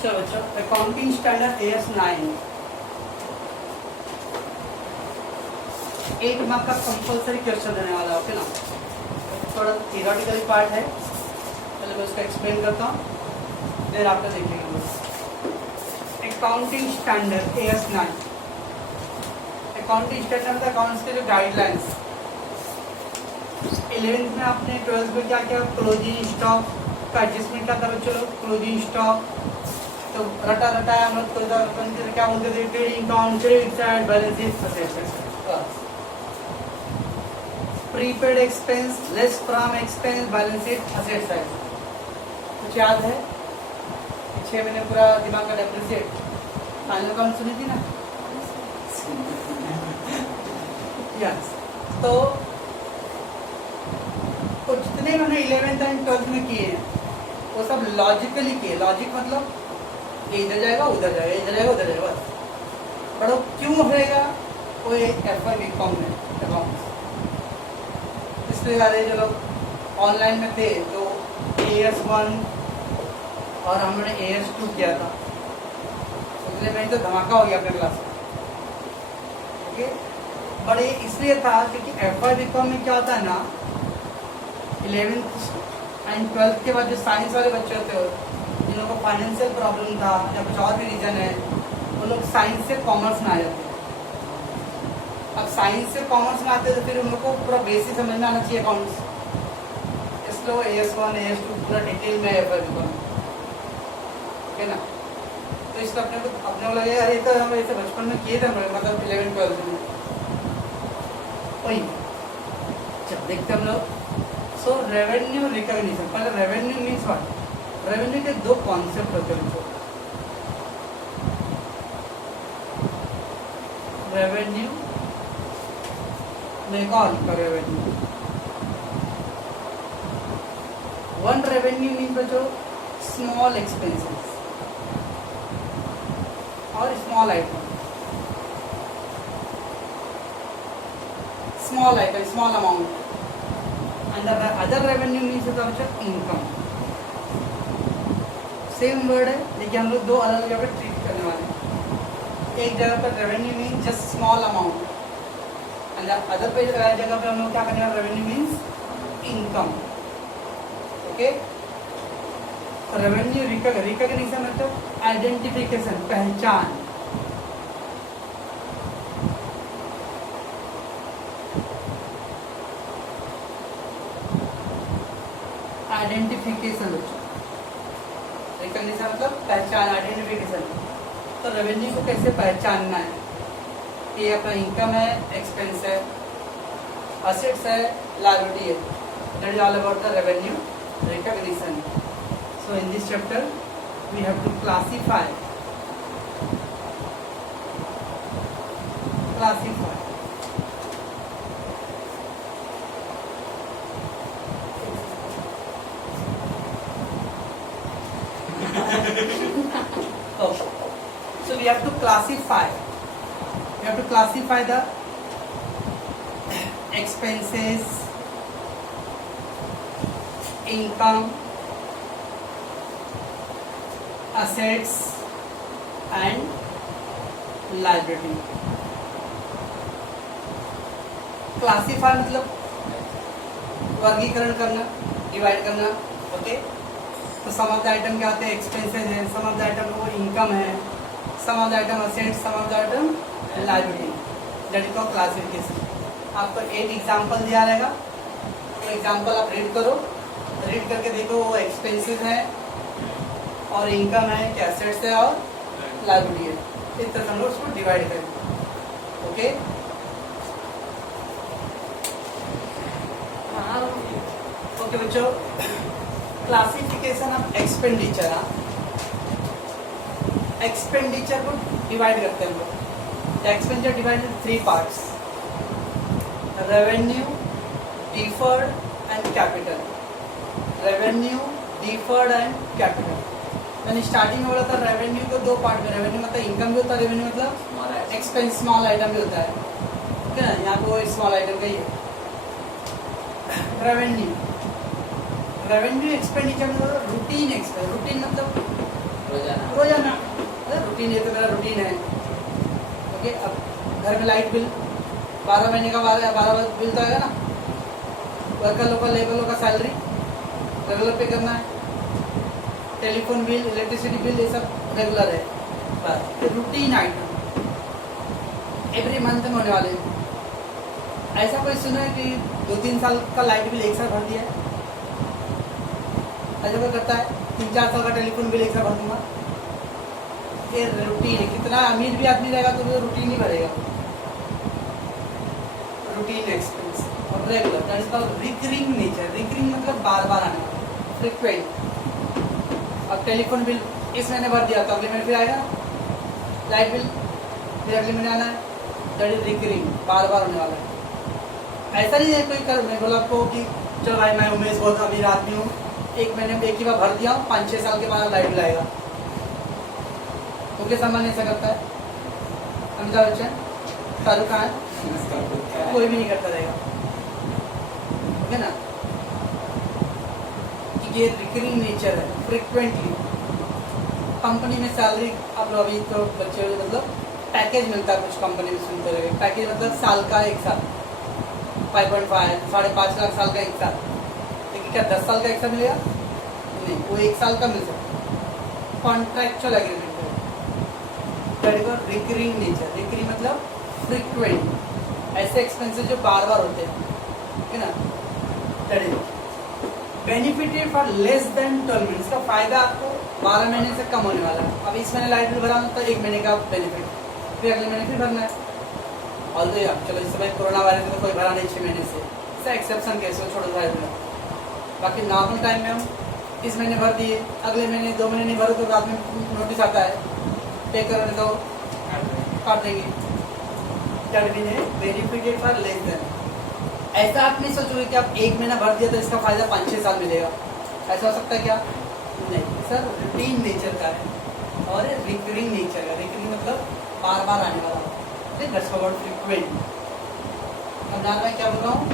चलो बच्चों, accounting standard AS9 एक मार्क का कंपलसरी क्वेश्चन देने वाला है। ओके ना, थोड़ा थियोरेटिकल पार्ट है, चलो मैं उसका एक्सप्लेन करता हूँ, फिर आपका देखेंगे। Accounting standard AS9, accounting standard accounts के जो गाइडलाइंस 11th में आपने 12th में क्या क्या क्लोजिंग स्टॉक का एडजस्टमेंट क्या था बच्चों लोग, क्लोजिंग स्टॉक तो रटा है हम लोग, क्या बोलते थे, trading account, credit side, balance sheet, assets, prepaid expense, less from expense, balance sheet, asset side. कुछ याद है? 6 महीने पूरा दिमाग का डेप्रिसिएट फाइनल अकाउंट सुनी थी ना? यस। तो जितने मैंने 11th एंड 12th में किए हैं वो सब लॉजिकली किए। लॉजिक मतलब ये इधर जाएगा उधर जाएगा, इधर जाएगा उधर जाएगा, बस। पर वो क्यों रहेगा वो FY BCom में अकाउंट्स, इसलिए सारे जो लोग ऑनलाइन में थे तो AS1 और हमने AS2 किया था, इसलिए मेरी तो धमाका हो गया अपने क्लास में। ओके, बट ये इसलिए था क्योंकि FY BCom में क्या होता है ना, 11th एंड 12th के बाद जो साइंस वाले बच्चे होते हैं जिन लोगों को फाइनेंशियल प्रॉब्लम था या कुछ और भी रीजन है, वो लोग साइंस से कॉमर्स में आ जाते हैं। अब साइंस से कॉमर्स में आते हैं तो फिर उन लोग को पूरा बेसिक समझ में आना चाहिए अकाउंट्स, इसलिए AS1 AS2 पूरा डिटेल में FY BCom, ओके ना। तो इसलिए अपने को लगे यार ये तो हम ऐसे बचपन में किए थे, मतलब 11th 12th में वही। जब देखते हम लोग सो रेवेन्यू रिकॉग्निशन, पहले रेवेन्यू मीन्स व्हाट? रेवेन्यू के दो कॉन्सेप्ट होते हैं। रेवेन्यू कॉल का रेवेन्यू, वन रेवेन्यू मीन्स बच्चों स्मॉल एक्सपेंसेस और small item, small amount, and the other revenue means income। Same word है लेकिन हम लोग दो अलग जगह पर ट्रीट करने वाले हैं। एक जगह पर revenue means just small amount and other पे जगह पे हम लोग क्या करने वाले, रेवेन्यू मीन्स इनकम। ओके, तो रेवेन्यू रिकॉग्निशन मतलब आइडेंटिफिकेशन, पहचान। आइडेंटिफिकेशन, रिकॉग्निशन मतलब पहचान, आइडेंटिफिकेशन। तो रेवेन्यू को कैसे पहचानना है कि ये अपना इनकम है, एक्सपेंस है, असेट्स है, लायबिलिटी है। That is all about the revenue recognition. So in this chapter we have to classify okay. So we have to classify the expenses, income, assets and liability। Classify मतलब वर्गीकरण करना, divide करना। Okay, तो सम of the item क्या होते हैं, expenses है, some of the item वो इनकम है, some of the item assets, some of the item liability. That is called classification. आपको एक एग्जांपल दिया रहेगा, तो एग्जांपल आप रीड करो, रीड करके देखो वो एक्सपेंसेस है और इनकम है, क्या असेट्स है और लायबिलिटी है। इस तरह हम लोग उसको डिवाइड करें। ओके, ओके बच्चों, क्लासिफिकेशन ऑफ एक्सपेंडिचर। एक्सपेंडिचर को डिवाइड करते हैं हम लोग। Expenditure divide in 3 parts, revenue, deferred and capital. Revenue, deferred and capital. मैंने स्टार्टिंग में बोला था रेवेन्यू को 2 पार्ट में, रेवेन्यू मतलब इनकम भी होता है, रेवेन्यू मतलब एक्सपेंस, स्मॉल आइटम भी होता है। ओके ना, यहाँ पे वो स्मॉल आइटम का ही है। रेवेन्यू एक्सपेंडिचर मतलब रूटीन एक्सपेंस, रूटीन मतलब रोजाना रूटीन, ये तो मेरा रूटीन है। ओके, अब घर में लाइट बिल 12 महीने का 12 बिल तो आएगा ना। वर्कर लोग का, लेबर लोग का सैलरी रेगुलर पे करना है। टेलीफोन बिल, इलेक्ट्रिसिटी बिल, ये सब रेगुलर है। बस रूटीन आइटम एवरी मंथ में होने वाले हैं। ऐसा कोई सुना है कि 2-3 साल का लाइट बिल एक साथ भर दिया है? ऐसा कोई करता है? 3-4 साल का टेलीफोन बिल एक साथ भर दूंगा? ये रूटीन है। कितना अमीर भी आदमी रहेगा तो वो रूटीन ही भरेगा। रूटीन एक्सपेंस और regular, that is called recurring nature. Recurring मतलब बार बार आने वाला, फ्रिक्वेंट। अब टेलीफोन बिल इस महीने भर दिया तो अगले महीने फिर आएगा। लाइट बिल फिर अगले महीने आना है, दैट इज रिकरिंग, बार बार होने वाला है। ऐसा नहीं है कोई कर, मैं बोला आपको कि चलो भाई मैं उमेश बहुत अमीर आदमी हूँ, एक महीने में एक ही बार भर दिया हूँ, 5-6 साल के बाद लाइट बिल आएगा। तो क्या संभाल नहीं सकता है? अमिताभ बच्चन, शाहरुख खान, कोई भी नहीं करता रहेगा। ओके ना, कि ये रिकरिंग नेचर है, फ्रिक्वेंटली। कंपनी में सैलरी, आप लोग अभी तो बच्चे मतलब पैकेज मिलता है, कुछ कंपनी में सुनते रहे। पैकेज मतलब साल का, एक साल 5.5 5.5 लाख साल का एक साल। लेकिन क्या 10 साल का एक साल मिलेगा? नहीं, वो एक साल का मिल सकता। कॉन्ट्रैक्चुअल एग्रीमेंट है। रिकरिंग नेचर, रिकरिंग मतलब फ्रिक्वेंट, ऐसे एक्सपेंसेस जो बार बार होते हैं, है ना। Benefited for less than 12 minutes, का फायदा आपको 12 महीने से कम होने वाला है। अब इस महीने लाइट बिल भरा तो 1 महीने का बेनिफिट, फिर अगले महीने फिर भरना है। ऑल दो यार चलो, इस समय कोरोना वायरस में तो कोई भरा नहीं 6 महीने से, इसका एक्सेप्शन केस हो, छोड़ो साइड में। बाकी नॉर्मल टाइम में हम इस महीने भर दिए, अगले महीने 2 महीने नहीं भरो तो बाद में नोटिस आता है, पे करने दो, काट देंगे। बेनिफिटेड फॉर लेस देन, ऐसा आप नहीं सोचोगे कि आप 1 महीना भर दिया तो इसका फायदा 5-6 साल मिलेगा। ऐसा हो सकता है क्या? नहीं सर, रूटीन नेचर का है और रिकरिंग नेचर का। रिकरिंग मतलब बार बार आने वाला, दैट्स कॉल्ड फ्रीक्वेंट। अब ध्यान में क्या बोल रहा हूँ?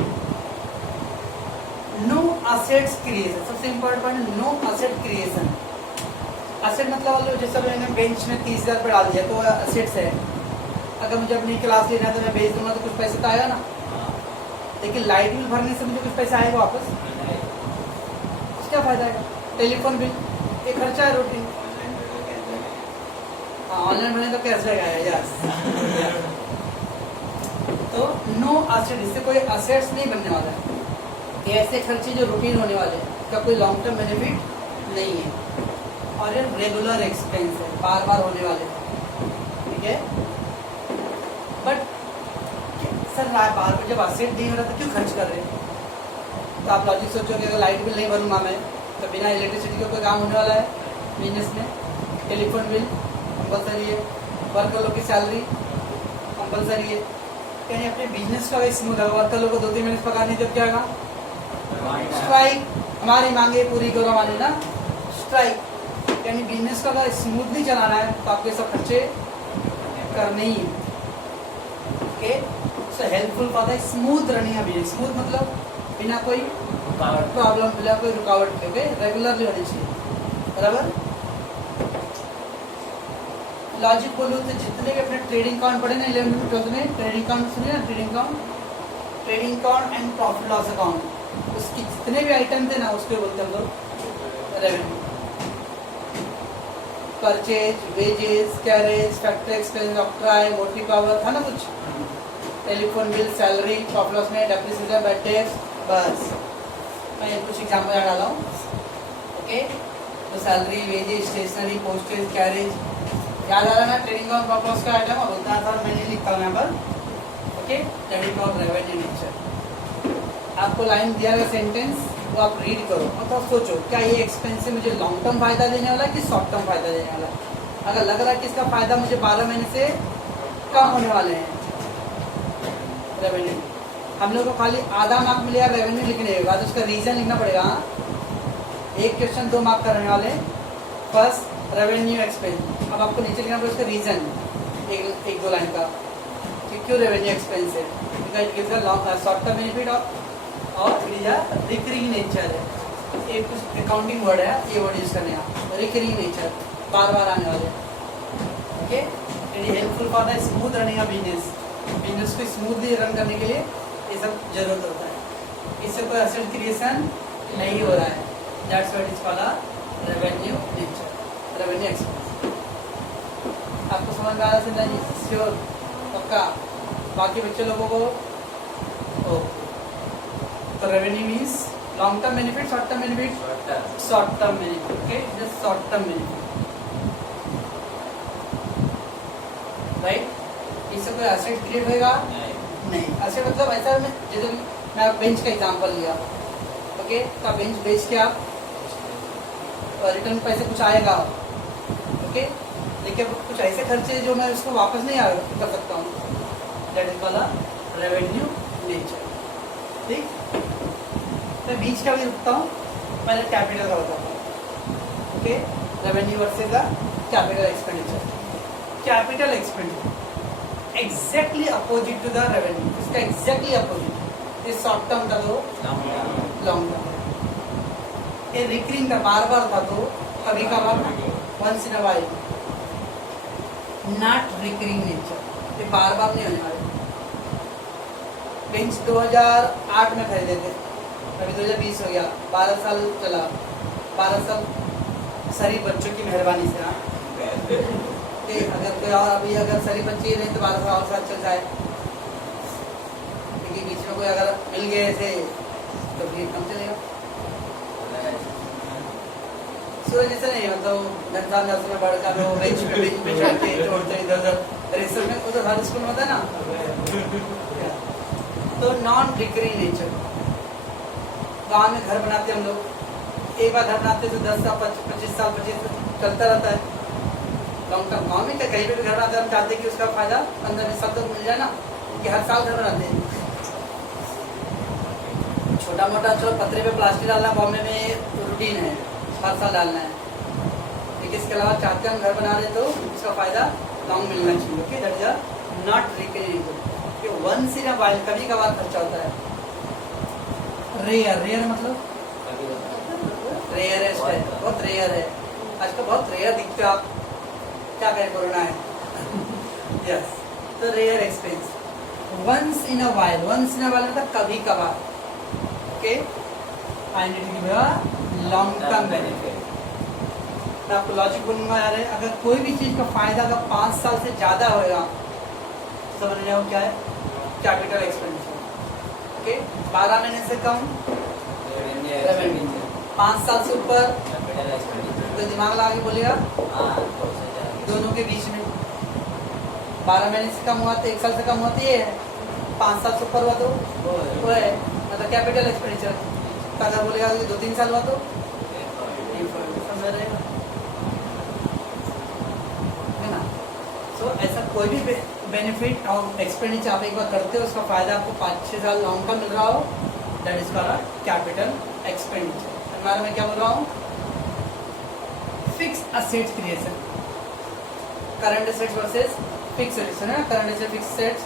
नो असेट्स क्रिएशन, सबसे important point, no asset creation. Asset मतलब जैसे मैंने बेंच में 30,000 पर डाल दिया तो असेट्स है। अगर मुझे अपनी क्लास लेना है तो मैं बेच दूंगा तो कुछ पैसे तो आएगा ना। लेकिन लाइट बिल भरने से मुझे कुछ पैसा आएगा वापस, उसका फायदा है। टेलीफोन बिल ये खर्चा है, रूटीन। हाँ, ऑनलाइन बने तो कैश रहेगा यस। तो नो असेट, इससे कोई असेट्स नहीं बनने वाला है। ये ऐसे खर्चे जो रूटीन होने वाले हैं, इसका कोई लॉन्ग टर्म बेनिफिट नहीं है। और ये रेगुलर एक्सपेंस है, बार बार होने वाले हैं, ठीक है। बट सर बार बार जब असेट नहीं हो रहा तो क्यों खर्च कर रहे हैं? तो आप लॉजिक सोचोगे, अगर लाइट बिल नहीं भरूंगा मैं तो बिना इलेक्ट्रिसिटी का कोई काम होने वाला है बिजनेस में? टेलीफोन बिल कंपलसरी है, वर्कर लोग की सैलरी कंपलसरी है। यानी अपने बिजनेस का स्मूथ है। वर्कर लोग को 2-3 महीने पगार नहीं, जब क्या होगा? स्ट्राइक, हमारी मांगे पूरी करो, हमारी ना स्ट्राइक। यानी बिजनेस को अगर स्मूथली चलाना है तो आपके सब खर्चे करने ही है। Okay, so helpful for the smooth running of business. Smooth मतलब बिना कोई प्रॉब्लम, बिना कोई रुकावट के, ओके, रेगुलरली होनी चाहिए, बराबर। लॉजिक बोलूँ तो जितने भी अपने ट्रेडिंग अकाउंट पढ़े ना 11th 12th में, ट्रेडिंग अकाउंट सुनिए ना, trading account and profit loss account, उसकी जितने भी आइटम थे ना उसके बोलते हम लोग revenue. Purchase, wages, carriage, factory expense, octroi, motive power था ना कुछ, telephone bill, salary, profit loss में डेप्रिसिएशन, बैड डेट्स, बस मैं कुछ एग्जाम्पल डाला हूँ। ओके, तो salary, wages, stationery, postage, carriage, याद आ रहा है ना? ट्रेडिंग और प्रॉफिट लॉस का आइटम और उतना था मैंने लिखा हूँ यहाँ पर। ओके, ट्रेडिंग और रेवेन्यू नेचर। आपको लाइन दिया गया सेंटेंस, वो आप रीड करो और तो सोचो क्या ये एक्सपेंस से मुझे लॉन्ग टर्म फायदा देने वाला है कि शॉर्ट टर्म फायदा देने वाला है। अगर लग रहा है कि इसका फायदा मुझे 12 महीने से कम होने वाले हैं, रेवेन्यू, हम लोग को खाली आधा मार्क मिलेगा रेवेन्यू लिखने के बाद, उसका रीजन लिखना पड़ेगा। एक क्वेश्चन 2 मार्क करने वाले, फर्स्ट रेवेन्यू एक्सपेंस, अब आपको नीचे लिखना पड़ेगा उसका रीजन, एक 2 लाइन का कि क्यों रेवेन्यू एक्सपेंस है, because it gives a long short term benefit और रिकरिंग नेचर है। ये कुछ अकाउंटिंग वर्ड है, ये वर्ड यूज करने हैं, रिकरिंग नेचर। बार बार आने वाले। Okay, it is helpful for the smooth running of business. Business को स्मूथली रन करने के लिए ये सब जरूरत होता है। इससे कोई असेट क्रिएशन नहीं हो रहा है। That's what is called revenue nature, revenue expense. आपको समझ में आ रहा है नहीं? श्योर, पक्का? बाकी बच्चे लोगों को ओके। तो revenue means long term benefit, short term benefit, short term benefit. Okay, just short term benefit, right? इससे कोई एसेट क्रिएट होगा नहीं। एसेट मतलब ऐसा में, जैसे मैं बेंच का एग्जांपल लिया, ओके, तो बेंच बेच के आप रिटर्न पैसे कुछ आएगा, ओके, लेकिन कुछ ऐसे खर्चे जो मैं उसको वापस नहीं कर सकता हूँ, that is called revenue nature. ठीक, मैं बीच का भी रुकता हूँ, पहले कैपिटल का बताता हूँ। Okay, revenue versus the capital expenditure. Capital expenditure exactly opposite to the revenue, इसका एग्जैक्टली अपोजिट। ये शॉर्ट टर्म था तो लॉन्ग टर्म, ये रिकरिंग था बार बार था तो कभी कभार, once in a while, not recurring nature, ये बार बार नहीं होने वाले। बेंच 2008 में खरीदे थे, अभी 2020 हो गया, 12 साल चला। 12 साल सारी बच्चों की मेहरबानी से। हाँ, अगर कोई और अभी अगर सारी बच्चे नहीं तो 12 साल और साल चल जाए, क्योंकि बीच में कोई अगर मिल गए थे तो फिर कम चलेगा। सूरज जैसे नहीं, मतलब घंटा 10 में बढ़ कर वो बेंच पे चढ़ते तोड़ते इधर उधर रेसर में, उधर हर स्कूल में होता है ना। तो नॉन रिकरिंग नेचर। गाँव में घर बनाते हम लोग, एक बार घर बनाते तो 10 साल 25 साल 25 चलता रहता है। लॉन्ग टर्म गाँव में क्या कहीं पे भी घर बनाते हैं, हम चाहते हैं कि उसका फायदा 15-20 साल तक मिल जाए ना, कि हर साल घर बनाते हैं। छोटा मोटा चलो पतरे पे प्लास्टिक डालना बॉम्बे में रूटीन है, हर साल डालना है, लेकिन इसके अलावा चाहते हैं हम घर बना रहे तो उसका फायदा लॉन्ग मिलना चाहिए। Okay, that is not recurring. Once in a while, कभी कभार खर्चा होता है। रेयर, रेयर मतलब रेयरेस्ट है, बहुत रेयर है। आजकल बहुत रेयर दिखते हो आप, क्या करें, कोरोना है। यस, तो rare expense, once in a while. Once in a while मतलब कभी कभार। Okay, I need to give a long term benefit. मैं आपको लॉजिक बोलूंगा यार, अगर कोई भी चीज का फायदा अगर 5 साल से ज्यादा होगा तो समझ रहे हो क्या है? Capital expenditure. ओके, 12 महीने से कम रेवेन्यू, 5 साल से ऊपर तो दिमाग लगा के बोलेगा दोनों के बीच में। 12 महीने से कम हुआ तो 1 साल से कम हुआ तो ये है, 5 साल से ऊपर हुआ तो वो है, मतलब कैपिटल एक्सपेंडिचर। तो अगर बोलेगा 2-3 साल हुआ तो समझ रहेगा, है ना? सो ऐसा कोई भी बेनिफिट और एक्सपेंडिचर आप एक बार करते हो, उसका फायदा आपको 5-6 साल लॉन्ग टर्म मिल रहा हो, that is called capital expenditure. हमारा मैं क्या बोल रहा हूँ? Fix asset creation, current assets versus fix assets है ना। Current asset, fix assets,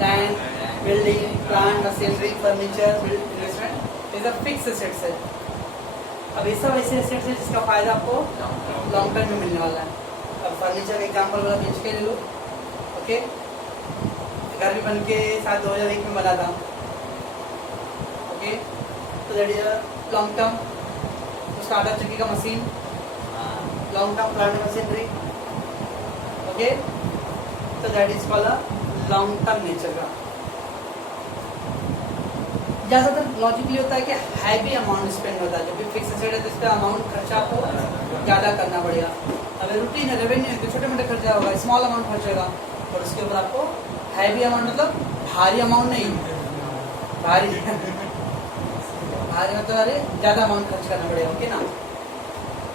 land, building, plant, machinery, furniture, investment, is a fix assets है। अब ये सब ऐसे असेट्स है जिसका फायदा आपको लॉन्ग टर्म में मिलने वाला है। अब फर्नीचर का एग्जाम्पल वाला बेच के ले लो। ओके, घर भी बन के शायद 2001 में बना था। ओके, तो दैट इज लॉन्ग टर्म। उसका आधा चक्की का machine, long term plant machinery. Okay, तो that is called long term nature का। ज़्यादातर लॉजिकली होता है कि हैवी अमाउंट स्पेंड होता है, जब भी फिक्स एसेट है तो इस पर अमाउंट खर्चा आपको ज़्यादा करना पड़ेगा। अगर रूटीन है, रेवेन्यू है तो छोटे मोटे खर्चा होगा, स्मॉल अमाउंट खर्च होगा, और उसके ऊपर आपको हैवी अमाउंट मतलब भारी अमाउंट नहीं, भारी भारी मतलब अरे ज़्यादा अमाउंट खर्च करना पड़ेगा। ओके ना।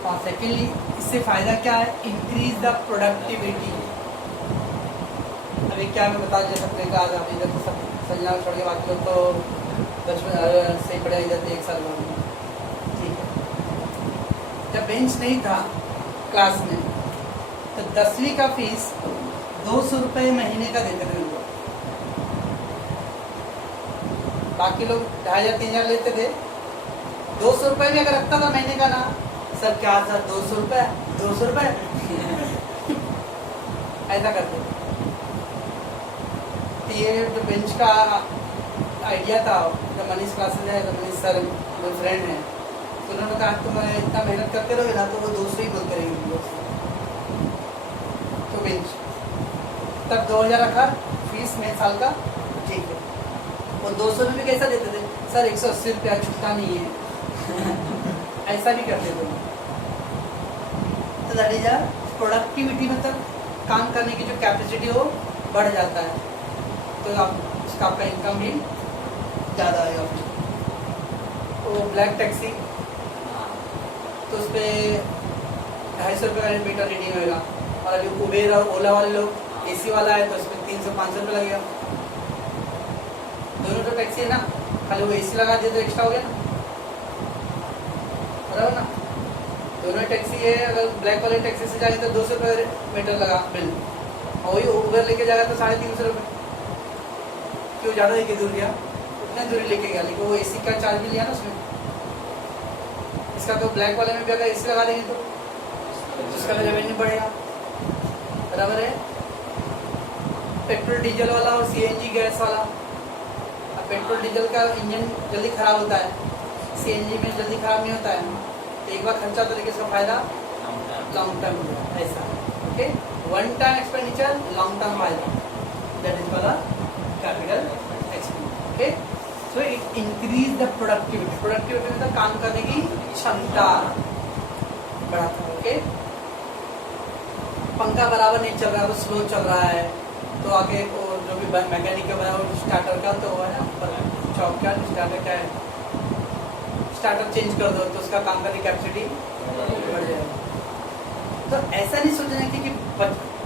और सेकेंडली इससे फ़ायदा क्या है? Increase the productivity. अभी क्या मैं बता सकते हैं, आज आप इधर सब संजना छोड़ के बाकी लोग तो बचपन से ही पढ़े इधर थे 1 साल बाद। ठीक है, जब बेंच नहीं था क्लास में तो 10वीं का फीस 200 रुपये महीने का देते थे लोग, बाकी लोग 2500-3000 लेते थे। 200 रुपये भी अगर रखता था महीने का ना, सर क्या सर 200 रुपये 200 रुपये ऐसा करते। तो ये जो बेंच का आइडिया था, जो मनीष क्लासेस है, तो मनीष सर जो फ्रेंड है, तो उन्होंने कहा तुम इतना मेहनत करते रहोगे ना तो वो 200 ही बोलते रहेंगे। तो बेंच तब 2000 रखा फीस में साल का, ठीक है। वो 200 में भी कैसा देते थे, सर 180 रुपया छूटता नहीं है ऐसा भी करते थे। तो दैट इज प्रोडक्टिविटी, मतलब काम करने की जो कैपेसिटी हो बढ़ जाता है, तो आप उसका आपका इनकम भी ज़्यादा आएगा। तो ब्लैक टैक्सी, तो उस पर 250 रुपये का मीटर रीडिंग होगा, और अभी उबेर और ओला वाले लोग एसी वाला है तो उसमें 300-500 रुपये लगेगा। दोनों तो टैक्सी है ना, खाली वो एसी लगा दिए तो एक्स्ट्रा हो गया ना, बराबर ना। दोनों टैक्सी है, अगर ब्लैक वाले टैक्सी से जाएंगे तो 200 रुपये मीटर लगा बिल, और वही उबर लेके जाएगा तो 350 रुपये। क्यों, ज़्यादा लेके दूर गया, उतने दूरी लेके गया, लेकिन वो एसी का चार्ज भी लिया ना उसमें। इसका तो ब्लैक वाले में भी अगर एसी लगा देंगे तो उसका भी रेवेन्यू बढ़ेगा, बराबर है। पेट्रोल डीजल वाला और सीएनजी गैस वाला, अब पेट्रोल डीजल का इंजन जल्दी खराब होता है, सीएनजी में जल्दी खराब नहीं होता है। तो एक बार खर्चा तो लेकिन इसका फायदा लॉन्ग टर्म होगा, ऐसा। Okay, one time expenditure, long term फायदा, दैट इज वाला capital expenditure. Okay, so it increase the productivity. Productivity मतलब काम करने की क्षमता बढ़ाता है। ओके, पंखा बराबर नहीं चल रहा है, वो स्लो चल रहा है, तो आगे वो जो भी मैकेनिक का बना वो स्टार्टर का तो है ना, चौक का स्टार्टर क्या है, स्टार्टर चेंज कर दो तो उसका काम करने की कैपेसिटी बढ़ जाएगा। तो ऐसा नहीं सोचना कि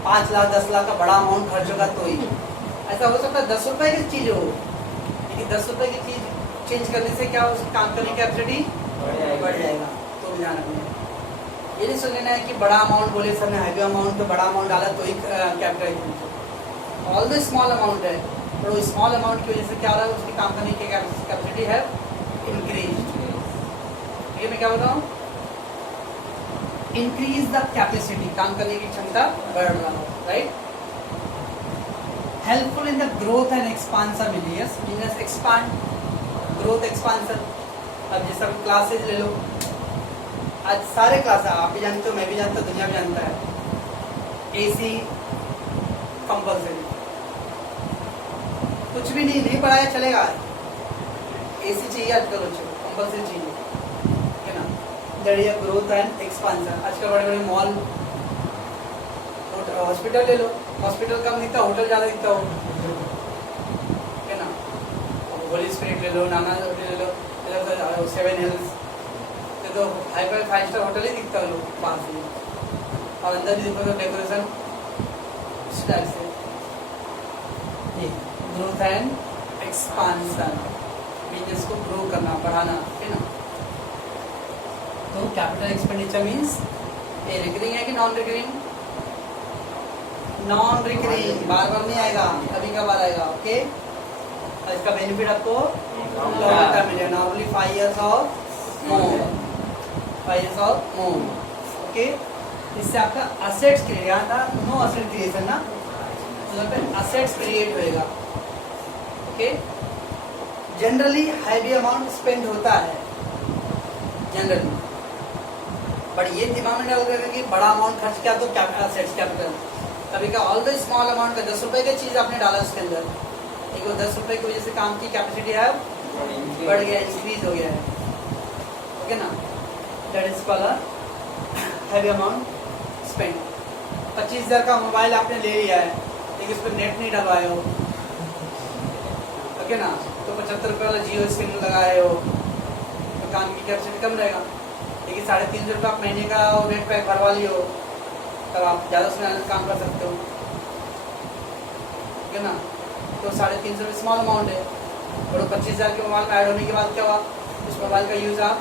5 लाख 10 लाख का बड़ा अमाउंट खर्च होगा तो ही, ऐसा हो सकता है 10 रुपए की चीज़ हो, लेकिन 10 रुपए की चीज़ चेंज करने से क्या उसकी काम करने की कैपेसिटी बढ़ जाएगा। तो ध्यान रखना, ये नहीं सोच लेना है कि बड़ा अमाउंट बोले सर ने हैवी अमाउंट तो बड़ा अमाउंट डाला तो ही capital. All the small amount है, पर वो स्मॉल अमाउंट की वजह से क्या हो रहा है, उसकी काम करने की कैपेसिटी है इंक्रीज। ये मैं क्या बता रहा हूँ, इंक्रीज द कैपेसिटी, काम करने की क्षमता बढ़ रहा है, right. Helpful in the growth and expansion business, business expand, growth expansion. अब जैसे क्लासेज ले लो, आज सारे क्लास आप भी जानते हो, मैं भी जानता हूँ, दुनिया भी जानता है, एसी कंपल्सरी, कुछ भी नहीं पढ़ाया चलेगा, एसी चाहिए आजकल बच्चों को, कंपल्सरी चाहिए, है ना। That is growth and expansion. आजकल बड़े बड़े मॉल, हॉस्पिटल ले लो, हॉस्पिटल कम दिखता, होटल ज़्यादा दिखता हो, है ना। होली स्पिरिट ले लो, नाना ले लो, 7 हिल्स, तो हाई फाई 5 स्टार होटल ही दिखता है लोग बाहर से, और अंदर भी देखो तो डेकोरेशन स्टाइल से। ग्रोथ एंड एक्सपांशन, बिजनेस को ग्रो करना, बढ़ाना, है ना। तो कैपिटल एक्सपेंडिचर मीन्स ये रिकरिंग है कि नॉन रिकरिंग, नॉन रिकरिंग, बार बार नहीं आएगा, कभी कभार आएगा। ओके, इसका बेनिफिट आपको लॉन्ग टर्म मिलेगा, नॉर्मली 5 years और मोर, 5 years और मोर। ओके, इससे आपका असेट्स क्रिएट, यहाँ था नो असेट क्रिएशन ना, मतलब असेट्स क्रिएट होएगा। Okay, generally heavy amount spend होता है जनरली, बट ये दिमाग में डाल करके कि बड़ा अमाउंट खर्च किया तो असेट्स कैपिटल, कभी का ऑल द स्मॉल अमाउंट का 10 रुपए की चीज़ आपने डाला उसके अंदर, एक वो 10 रुपए की वजह से काम की कैपेसिटी है बढ़ गया, इंक्रीज हो गया है। ओके ना, that is called heavy amount spend. 25,000 का मोबाइल आपने ले लिया है, लेकिन उस पर नेट नहीं डलवाए हो, ओके ना, तो 75 रुपये वाला जियो सिम लगाए हो, तो काम की कैपेसिटी कम रहेगा। लेकिन 350 रुपये आप महीने का नेट पैक भरवा लियो, तब आप ज़्यादा से काम कर सकते हो, ठीक है ना। तो 350 रुपये स्मॉल अमाउंट है, और 25,000 के मोबाइल में ऐड होने के बाद क्या हुआ, उस मोबाइल का यूज़ आप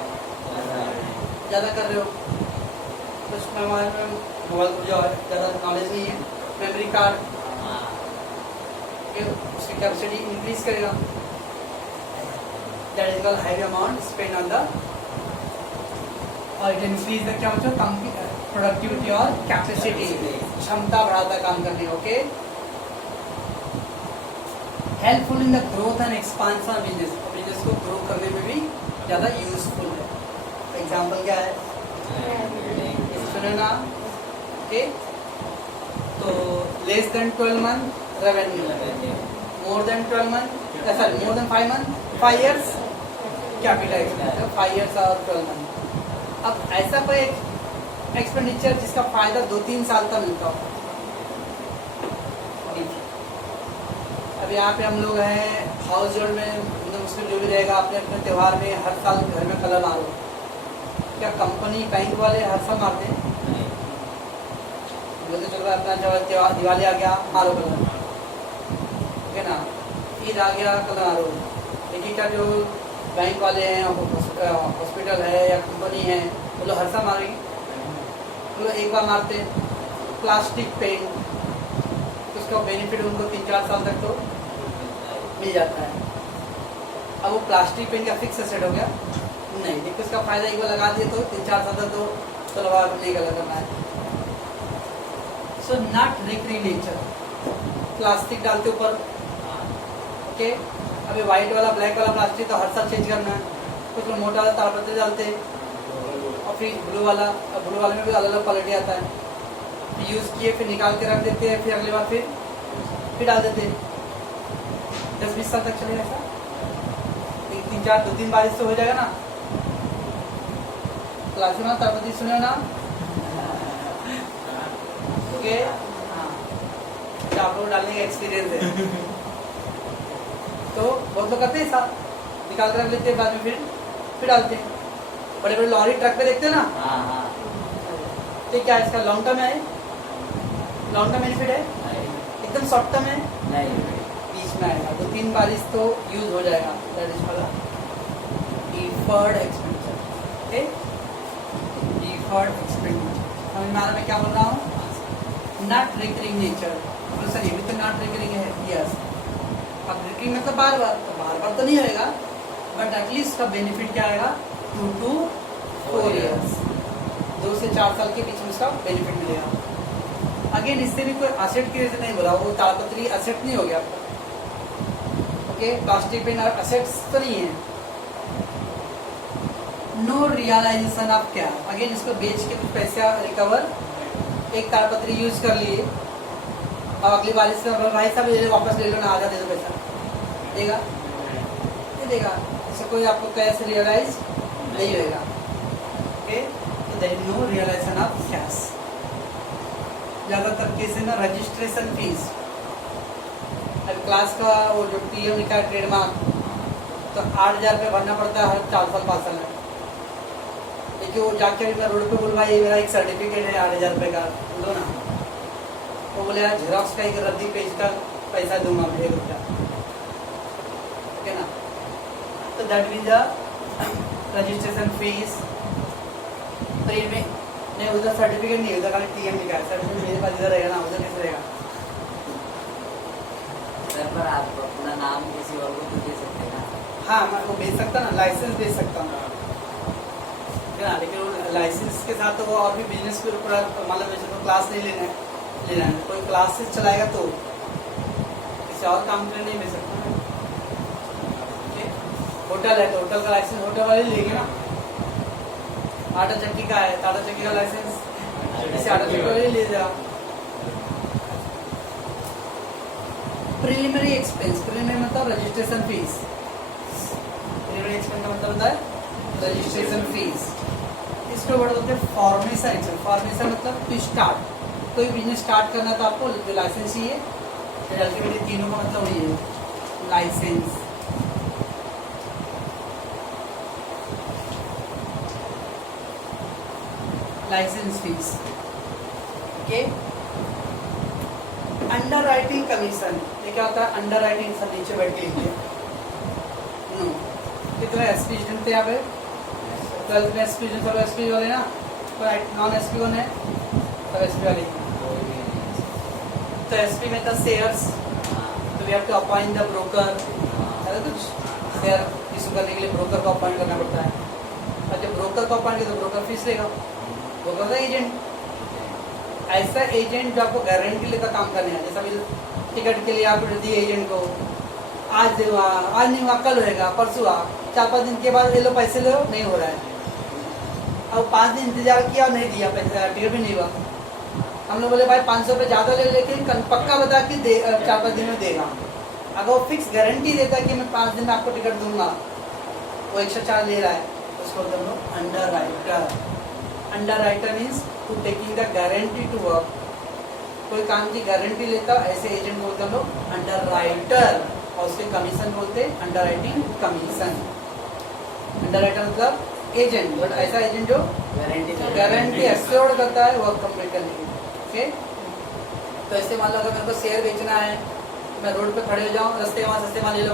ज़्यादा कर रहे हो, तो उस मोबाइल को जो है ज़्यादा नॉलेज नहीं है, मेमोरी कार्ड उसकी कैपेसिटी इंक्रीज करेगा। That is called heavy amount spend on the और इट इंक्रीज द क्या बच्चों प्रोडक्टिविटी और कैपेसिटी, क्षमता बढ़ाता है काम करने। Okay, helpful in the growth and expansion of business, business को ग्रो करने में भी ज़्यादा यूजफुल है। एग्जाम्पल क्या है, सुने ना। ओके, तो less than 12 month revenue, more than 12 month sorry more than 5 month 5 years capital expenditure, 5 years और 12 मंथ। अब ऐसा कोई एक्सपेंडिचर जिसका फायदा 2-3 साल तक मिलता हो। अब यहाँ पे हम लोग हैं हाउस होल्ड में, मुस्लिम जो भी रहेगा अपने अपने त्यौहार में हर साल घर में कलर मारो। क्या कंपनी बैंक वाले हर साल मारते हैं? बोलते चल रहा अपना जब त्यौहार दिवाली आ गया मारो कलर, ठीक है ना, ईद आ गया कलर मारो। लेकिन क्या जो बैंक वाले हैं, हॉस्पिटल है या कंपनी है, वो लोग हर साल मारेंगे? वो लोग एक बार मारते हैं। प्लास्टिक पेंट, उसका बेनिफिट उनको 3-4 साल तक तो मिल जाता है। अब वो प्लास्टिक पेंट का फिक्स सेट हो गया नहीं, देखिए उसका फायदा एक बार लगा दिए तो 3-4 साल तक तो तलवार नहीं गलत करना है। So not recurring nature, plastic डालते ऊपर। ओके, अभी वाइट वाला ब्लैक वाला प्लास्टिक तो हर साल चेंज करना है। कुछ लोग मोटा वाला तारपत्र डालते हैं, और फिर ब्लू वाला, ब्लू वाले में भी अलग अलग क्वालिटी आता है। यूज़ किए फिर निकाल के रख देते हैं, फिर अगली बार फिर डाल देते हैं। 10-20 साल तक चलेगा ऐसा। 2-3 बारिश तो हो जाएगा ना। क्लासी में तारपत्री सुने ना। ओके, हाँ, आप लोग डालने का एक्सपीरियंस है। तो बहुत लोग करते हैं साथ, निकाल कर रख लेते हैं, बाद में फिर डालते हैं। बड़े बड़े लॉरी ट्रक पे देखते हैं ना। तो क्या इसका लॉन्ग टर्म है, लॉन्ग टर्म बेनिफिट है? एकदम शॉर्ट टर्म है नहीं, बीच में आएगा। 2-3 बारिश तो यूज हो जाएगा। That is called deferred expenditure. Okay, deferred expenditure समझ में आ रहा है? मैं क्या बोल रहा हूँ? Not recurring nature. तो सर ये भी तो नॉट रिकरिंग है। यस, अब रिकरिंग मतलब बार बार तो नहीं होएगा, बट एटलीस्ट का बेनिफिट क्या आएगा? 2 to 4 years, 2 से 4 साल के बीच में उसका बेनिफिट मिलेगा। अगेन इससे भी कोई असेट की वजह से नहीं बोला, वो तालपत्री असेट नहीं हो गया आपका। ओके, प्लास्टिक पेन असेट्स तो नहीं है। नो रियलाइजेशन ऑफ क्या, अगेन इसको बेच के कुछ पैसा रिकवर, एक तालपत्री यूज कर लिए और अगली बार इसका भाई साहब ले लो, वापस ले लो ना, आधा दे दो पैसा, देगा नहीं देगा? इससे कोई आपको कैश रियलाइज नहीं होगा। ओके, तो there is no realisation of cash. ज़्यादातर केस है ना रजिस्ट्रेशन फीस। अब क्लास का वो जो टीएम लिखा है ट्रेडमार्क, तो 8,000 रुपये भरना पड़ता है हर 4 साल 5 साल में। देखिए वो जाके मैं रोड पे बोल भाई मेरा एक सर्टिफिकेट है 8,000 रुपये का, लो ना। वो बोले यार जेरोक्स का एक रद्दी पेज का पैसा दूंगा मैं 1 रुपया, ठीक है ना। तो that mean the registration fees. तो ये में नहीं, उधर सर्टिफिकेट नहीं, उधर खाली टीएम लिखा है। सर्टिफिकेट मेरे पास इधर रहेगा ना, उधर कैसे रहेगा? सर पर आप अपना नाम किसी और को तो दे सकते हैं ना? हाँ, मैं वो भेज सकता ना, लाइसेंस भेज सकता हूँ, ठीक है ना। लेकिन वो लाइसेंस के साथ तो वो और भी बिजनेस के ऊपर मतलब जैसे तो क्लास नहीं लेना है, कोई क्लासेस चलाएगा तो किसी और काम के लिए नहीं भेज सकता। होटल है तो होटल का लाइसेंस होटल वाले लेंगे ना। आटा चक्की का है, टाटा चक्की का लाइसेंस इसे आटा चक्की वाले ले जाओ। प्रिलिमिनरी एक्सपेंस, प्रिलिमिनरी मतलब रजिस्ट्रेशन फीस। प्रिलिमिनरी एक्सपेंस का मतलब होता है रजिस्ट्रेशन फीस। इसको बोलते हैं फॉर्मेशन। फॉर्मेशन मतलब टू स्टार्ट, कोई बिजनेस स्टार्ट करना तो आपको जो लाइसेंस चाहिए, अल्टीमेटली तीनों का मतलब वही है, licence, licence fees. Okay, underwriting commission, ये क्या होता है? अंडर राइटिंग सब नीचे बैठ के लिखिए। कितने एसपी स्टूडेंट थे यहाँ पे? 12th में एसपी सब एसपी वाले ना, कोई नॉन एसपी कौन है? सब एसपी वाले। तो एसपी में था शेयर्स, तो we have to appoint the broker. कुछ शेयर इशू करने के लिए ब्रोकर को अपॉइंट करना पड़ता है। और जब ब्रोकर को अपॉइंट किया तो ब्रोकर फीस लेगा, ब्रोकर का एजेंट। ऐसा एजेंट जो आपको गारंटी लेकर काम करने है, जैसा अभी टिकट के लिए आप दिए एजेंट को, आज हुआ, आज नहीं हुआ, कल होएगा, परसों हुआ, 4-5 दिन के बाद ले लो पैसे, लो नहीं हो रहा है। अब 5 दिन इंतजार किया और नहीं दिया पैसा, टिकट भी नहीं हुआ। हम लोग बोले भाई 500 रुपये ज़्यादा ले, लेकिन पक्का बता कि 4-5 दिन में देगा। अगर वो फिक्स गारंटी देता है कि मैं 5 दिन में आपको टिकट दूंगा, वो एक्स्ट्रा चार्ज ले रहा है, उसको बोलते हम लोग underwriter. Underwriter means to taking the guarantee to work. कोई काम की गारंटी लेता ऐसे एजेंट बोलते हम लोग अंडर राइटर, और उसके कमीशन बोलते under writing commission. Under writer मतलब एजेंट, बट ऐसा एजेंट जो गारंटी एश्योर्ड करता है वर्क कंप्लीट करने की। ओके, तो ऐसे मान लो अगर मेरे को शेयर बेचना है, मैं रोड पे खड़े हो जाऊँ, रास्ते वहाँ सस्ते वहाँ ले लो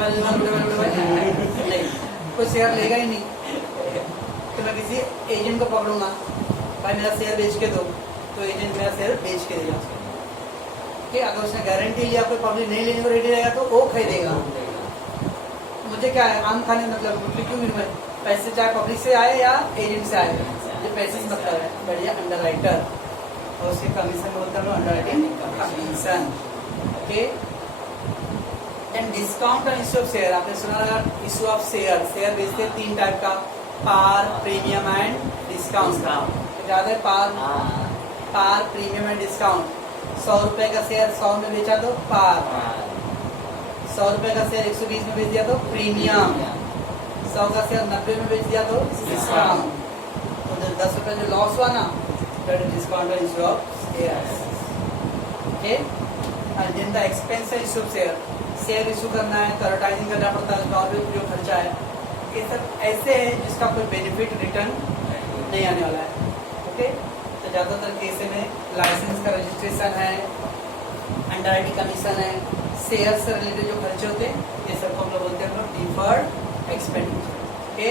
नहीं, कोई शेयर लेगा ही नहीं। तो मैं किसी एजेंट को पकड़ूंगा, भाई मेरा शेयर बेच के दो, तो एजेंट मेरा शेयर बेच के देगा। ठीक, अगर उसने गारंटी लिया, कोई पब्लिक नहीं लेने को रेडी रहेगा तो वो खरीदेगा। मुझे क्या है, आम खाने मतलब गुटली क्यों मिल रहा है, पैसे चाहे पब्लिक से आए या एजेंट से आए, ये पैसे से मतलब है। बढ़िया अंडर राइटर, और उसके कमीशन बोलता है under writing commission. Okay, and discount on issue of share, आपने सुना इश्यू ऑफ शेयर। शेयर बेचते हैं 3 टाइप का, पार, प्रीमियम एंड डिस्काउंट। ज़्यादा पार, प्रीमियम एंड डिस्काउंट। 100 रुपए का शेयर 100 में बेचा तो पार, 100 रुपए का शेयर 120 में बेच दिया तो प्रीमियम, 100 का शेयर 90 में बेच दिया तो डिस्काउंट। तो जो 10 रुपए जो लॉस हुआ ना, that is discount on issue of shares. Okay, and then the expense है issue of share. Share issue करना है तो एडवर्टाइजिंग करना पड़ता है, और भी जो खर्चा है, ये सब ऐसे है जिसका कोई बेनिफिट रिटर्न नहीं आने वाला है। ओके, तो ज़्यादातर केस में लाइसेंस का रजिस्ट्रेशन है, अंडर राइटिंग कमीशन है, शेयर से रिलेटेड जो खर्चे होते हैं, ये सबको हम लोग बोलते हैं डिफर्ड एक्सपेंडिचर। ओके,